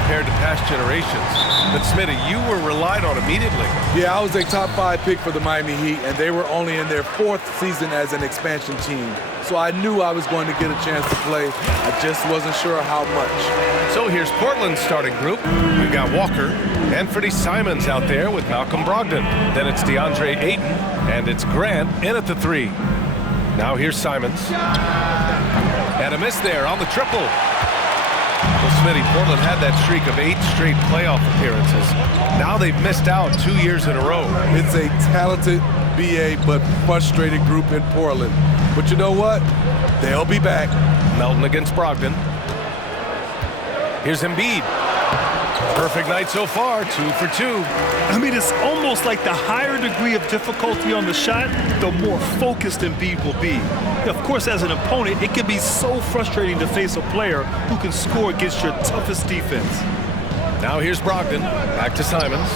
compared to past generations. But Smitty, you were relied on immediately. Yeah, I was a top 5 pick for the Miami Heat, and they were only in their 4th season as an expansion team. So I knew I was going to get a chance to play. I just wasn't sure how much. So here's Portland's starting group. We've got Walker, Anthony Simons out there with Malcolm Brogdon. Then it's DeAndre Ayton, and it's Grant in at the 3. Now here's Simons. And a miss there on the triple. Well, Smitty, Portland had that streak of 8 straight playoff appearances. Now they've missed out 2 years in a row. It's a talented BA but frustrated group in Portland. But you know what? They'll be back. Melton against Brogdon. Here's Embiid. Perfect night so far, 2 for 2. I mean, it's almost like the higher degree of difficulty on the shot, the more focused Embiid will be. Of course, as an opponent, it can be so frustrating to face a player who can score against your toughest defense. Now here's Brogdon. Back to Simons.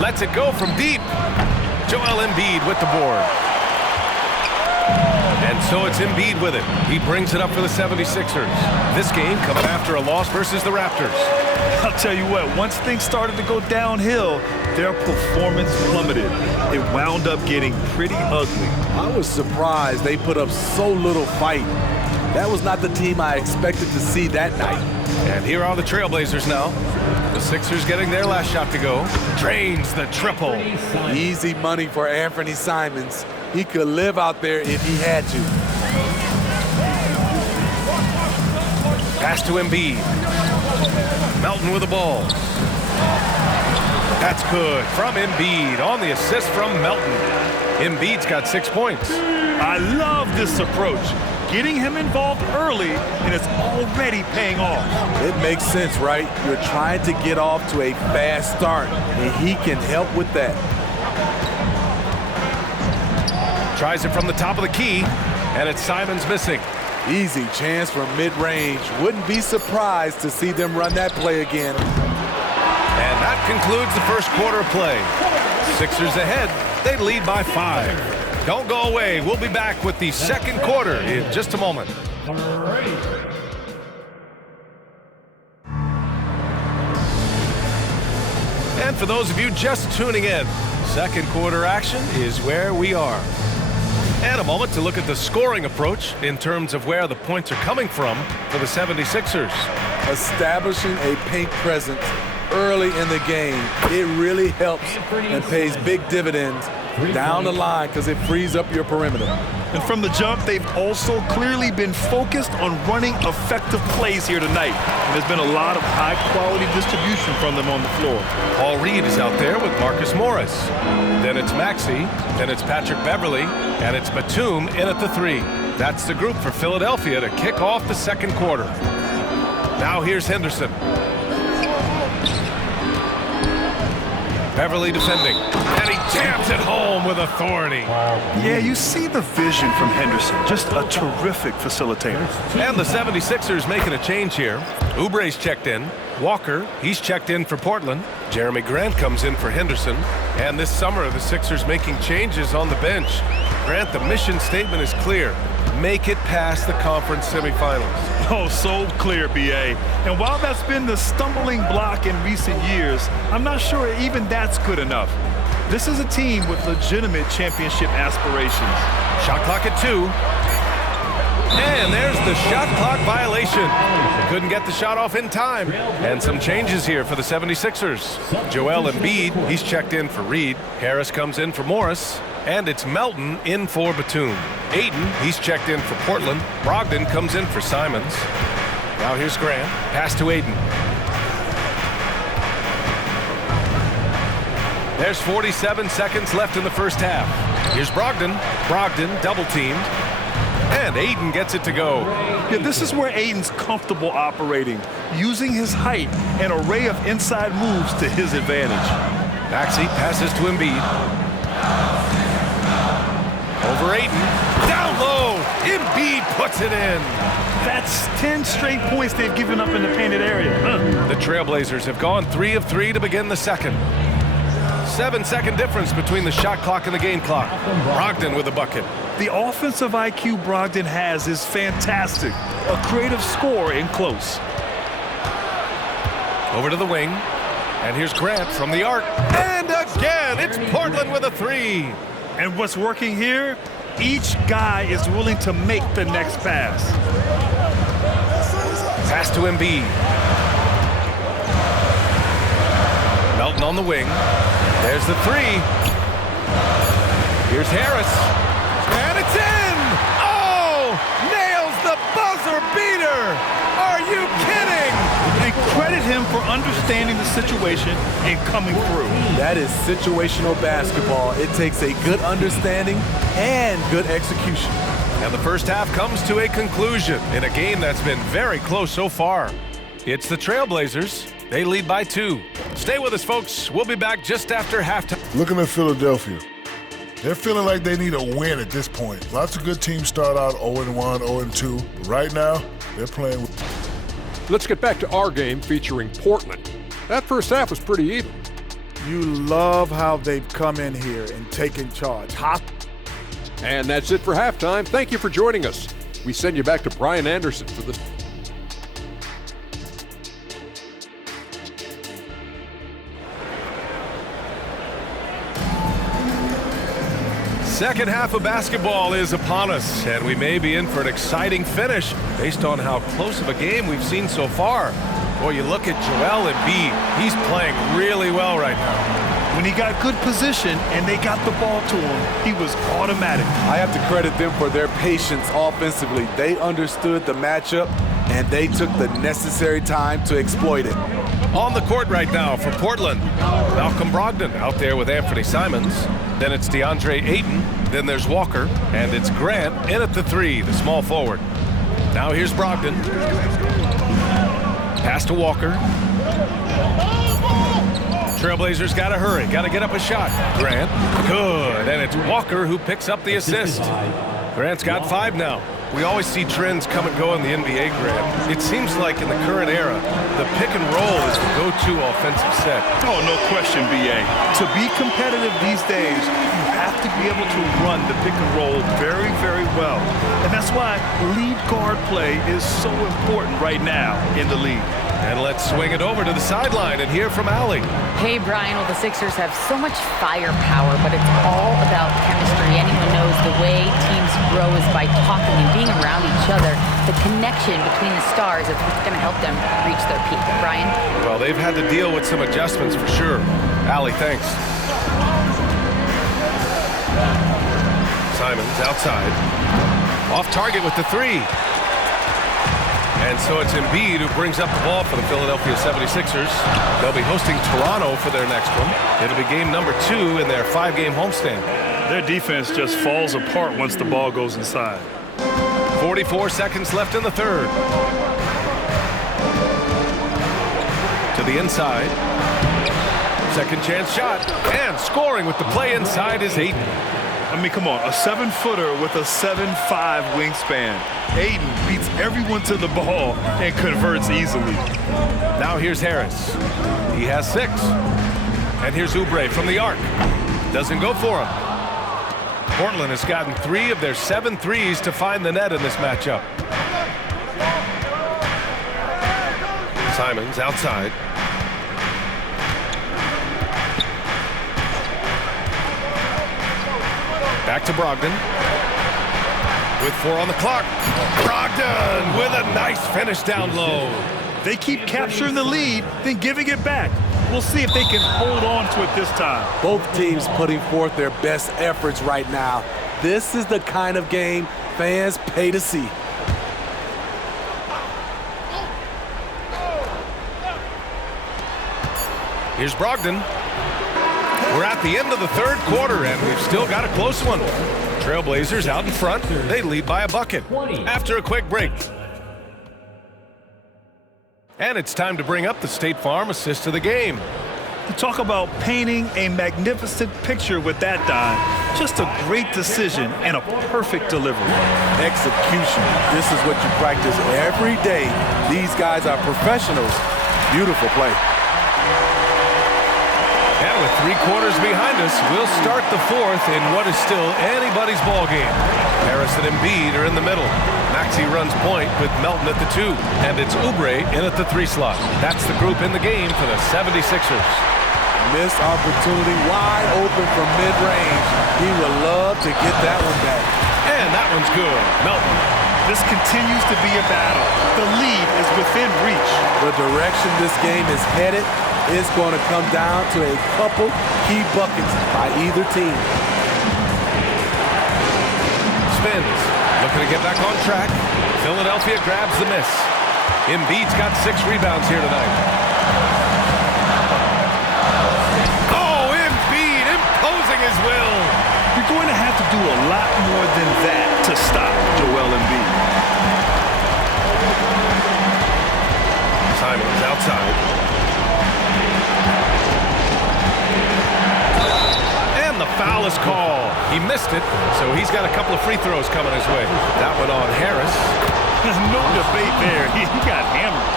Lets it go from deep. Joel Embiid with the board. And so it's Embiid with it. He brings it up for the 76ers. This game coming after a loss versus the Raptors. I'll tell you what, once things started to go downhill, their performance plummeted. It wound up getting pretty ugly. I was surprised they put up so little fight. That was not the team I expected to see that night. And here are the Trailblazers now. The Sixers getting their last shot to go. Drains the triple. Easy money for Anthony Simons. He could live out there if he had to. Pass to Embiid. Melton with the ball. That's good from Embiid on the assist from Melton. Embiid's got 6 points. I love this approach. Getting him involved early, and it's already paying off. It makes sense, right? You're trying to get off to a fast start, and he can help with that. Tries it from the top of the key, and it's Simons missing. Easy chance from mid-range. Wouldn't be surprised to see them run that play again. And that concludes the first quarter of play. Sixers ahead. They lead by 5. Don't go away. We'll be back with the second quarter in just a moment. And for those of you just tuning in, second quarter action is where we are. And a moment to look at the scoring approach in terms of where the points are coming from for the 76ers. Establishing a paint presence early in the game, it really helps and pays big dividends down the line because it frees up your perimeter. And from the jump, they've also clearly been focused on running effective plays here tonight. And there's been a lot of high-quality distribution from them on the floor. Paul Reed is out there with Marcus Morris. Then it's Maxey, then it's Patrick Beverley, and it's Batum in at the 3. That's the group for Philadelphia to kick off the second quarter. Now here's Henderson. Beverley defending, and he jams it home with authority. Yeah, you see the vision from Henderson. Just a terrific facilitator. And the 76ers making a change here. Oubre's checked in. Walker, he's checked in for Portland. Jeremy Grant comes in for Henderson. And this summer, the Sixers making changes on the bench. Grant, the mission statement is clear. Make it past the conference semifinals. Oh, so clear, B.A. And while that's been the stumbling block in recent years, I'm not sure even that's good enough. This is a team with legitimate championship aspirations. Shot clock at 2. And there's the shot clock violation. Couldn't get the shot off in time. And some changes here for the 76ers. Joel Embiid, he's checked in for Reed. Harris comes in for Morris. And it's Melton in for Batum. Ayton, he's checked in for Portland. Brogdon comes in for Simons. Now here's Grant. Pass to Ayton. There's 47 seconds left in the first half. Here's Brogdon. Brogdon double-teamed. And Ayton gets it to go. Yeah, this is where Ayton's comfortable operating, using his height and array of inside moves to his advantage. Maxey passes to Embiid. Over Ayton. Down low. Embiid puts it in. That's 10 straight points they've given up in the painted area. The Trailblazers have gone 3 of 3 to begin the second. 7-second difference between the shot clock and the game clock. Brogdon with a bucket. The offensive IQ Brogdon has is fantastic. A creative scorer in close. Over to the wing. And here's Grant from the arc. And again, it's Portland with a three. And what's working here, each guy is willing to make the next pass. Pass to Embiid. Melton on the wing. There's the three. Here's Harris. And it's in! Oh! Nails the buzzer beater! Are you kidding? And credit him for understanding the situation and coming through. That is situational basketball. It takes a good understanding and good execution. And the first half comes to a conclusion in a game that's been very close so far. It's the Trailblazers. They lead by 2. Stay with us, folks. We'll be back just after halftime. Looking at Philadelphia, they're feeling like they need a win at this point. Lots of good teams start out 0-1, 0-2. But right now, they're playing with... Let's get back to our game featuring Portland. That first half was pretty even. You love how they've come in here and taken charge. And that's it for halftime. Thank you for joining us. We send you back to Brian Anderson for the... Second half of basketball is upon us, and we may be in for an exciting finish based on how close of a game we've seen so far. Boy, you look at Joel Embiid. He's playing really well right now. When he got good position and they got the ball to him, he was automatic. I have to credit them for their patience offensively. They understood the matchup, and they took the necessary time to exploit it. On the court right now for Portland, Malcolm Brogdon out there with Anthony Simons. Then it's DeAndre Ayton. Then there's Walker. And it's Grant in at the 3, the small forward. Now here's Brogdon. Pass to Walker. Trailblazers got to hurry. Got to get up a shot. Grant. Good. And it's Walker who picks up the assist. Grant's got 5 now. We always see trends come and go in the NBA, Grant. It seems like in the current era, the pick and roll is the go-to offensive set. Oh, no question, B.A. To be competitive these days, you have to be able to run the pick and roll very, very well. And that's why lead guard play is so important right now in the league. And let's swing it over to the sideline and hear from Allie. Hey, Brian, well, the Sixers have so much firepower, but it's all about chemistry. Anyone knows the way teams grow is by talking and being around each other. The connection between the stars is what's going to help them reach their peak. Brian? Well, they've had to deal with some adjustments for sure. Allie, thanks. Simons outside. Off target with the 3. And so it's Embiid who brings up the ball for the Philadelphia 76ers. They'll be hosting Toronto for their next one. It'll be game number 2 in their 5-game homestand. Their defense just falls apart once the ball goes inside. 44 seconds left in the third. To the inside. Second chance shot. And scoring with the play inside is Ayton. I mean, come on, a 7-footer with a 7'5" wingspan. Ayton beats everyone to the ball and converts easily. Now here's Harris. He has 6. And here's Oubre from the arc. Doesn't go for him. Portland has gotten 3 of their 7 threes to find the net in this matchup. Simons outside. Back to Brogdon. With 4 on the clock. Brogdon with a nice finish down low. They keep capturing the lead, then giving it back. We'll see if they can hold on to it this time. Both teams putting forth their best efforts right now. This is the kind of game fans pay to see. Here's Brogdon. We're at the end of the third quarter, and we've still got a close one. Trailblazers out in front. They lead by a bucket. After a quick break. And it's time to bring up the State Farm assist of the game. To talk about painting a magnificent picture with that dime. Just a great decision and a perfect delivery. Execution. This is what you practice every day. These guys are professionals. Beautiful play. And with 3 quarters behind us, we'll start the fourth in what is still anybody's ball game. Harris and Embiid are in the middle. Maxey runs point with Melton at the 2. And it's Oubre in at the 3 slot. That's the group in the game for the 76ers. Missed opportunity, wide open from mid-range. He would love to get that one back. And that one's good. Melton. This continues to be a battle. The lead is within reach. The direction this game is headed is going to come down to a couple key buckets by either team. Spins. Looking to get back on track. Philadelphia grabs the miss. Embiid's got 6 rebounds here tonight. Oh, Embiid imposing his will. You're going to have to do a lot more than that to stop Joel Embiid. Simons outside. And the foul is called. He missed it, so he's got a couple of free throws coming his way. That one on Harris. No debate there. He got hammered.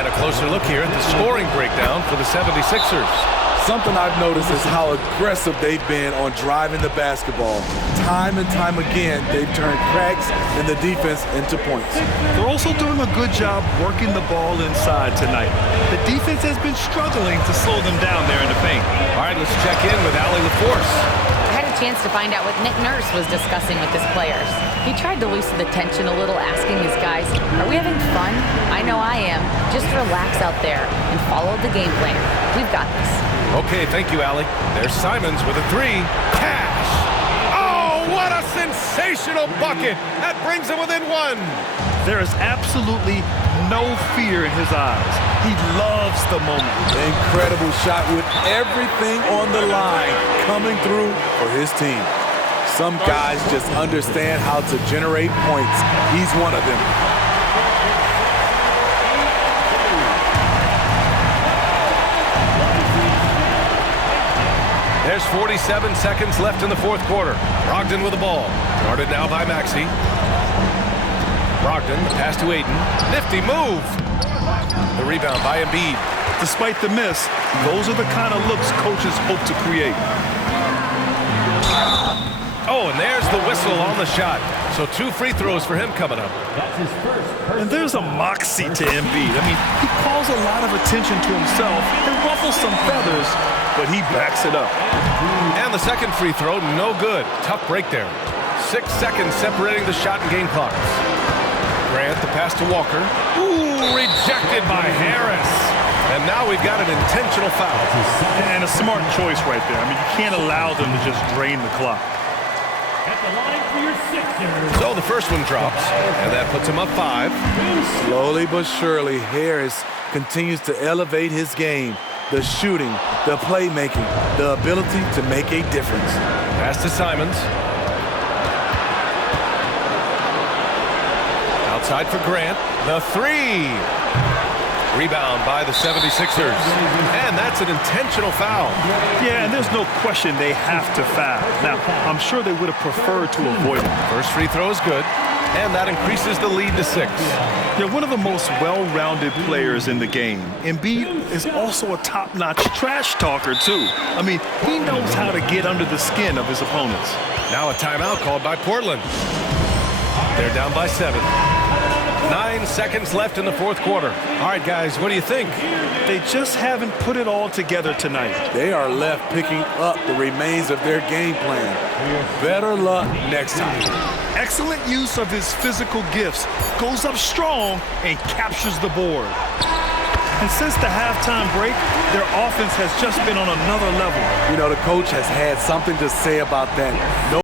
And a closer look here at the scoring breakdown for the 76ers. Something I've noticed is how aggressive they've been on driving the basketball. Time and time again, they've turned cracks in the defense into points. They're also doing a good job working the ball inside tonight. The defense has been struggling to slow them down there in the paint. All right, let's check in with Allie LaForce. I had a chance to find out what Nick Nurse was discussing with his players. He tried to loosen the tension a little, asking his guys, are we having fun? I know I am. Just relax out there and follow the game plan. We've got this. Okay, thank you, Allie. There's Simons with a 3. Cash! Oh, what a sensational bucket! That brings him within 1. There is absolutely no fear in his eyes. He loves the moment. Incredible shot with everything on the line coming through for his team. Some guys just understand how to generate points. He's one of them. There's 47 seconds left in the fourth quarter. Brogdon with the ball. Guarded now by Maxey. Brogdon, the pass to Ayton. Nifty move. The rebound by Embiid. Despite the miss, those are the kind of looks coaches hope to create. Oh, and there's the whistle on the shot. So 2 free throws for him coming up. And there's a moxie to Embiid. I mean, he calls a lot of attention to himself and ruffles some feathers, but he backs it up. And the second free throw, no good. Tough break there. 6 seconds separating the shot and game clocks. Grant, the pass to Walker. Ooh, rejected by Harris. And now we've got an intentional foul. And a smart choice right there. I mean, you can't allow them to just drain the clock. So the first one drops, and that puts him up 5. Slowly but surely, Harris continues to elevate his game. The shooting, the playmaking, the ability to make a difference. Pass to Simons. Outside for Grant. The 3. Rebound by the 76ers. And that's an intentional foul. Yeah, and there's no question they have to foul. Now, I'm sure they would have preferred to avoid it. First free throw is good, and that increases the lead to 6. They're one of the most well-rounded players in the game. Embiid is also a top-notch trash talker, too. I mean, he knows how to get under the skin of his opponents. Now a timeout called by Portland. They're down by 7. 9 seconds left in the fourth quarter. All right, guys, what do you think? They just haven't put it all together tonight. They are left picking up the remains of their game plan. Better luck next time. Excellent use of his physical gifts. Goes up strong and captures the board. And since the halftime break, their offense has just been on another level. You know, the coach has had something to say about that. No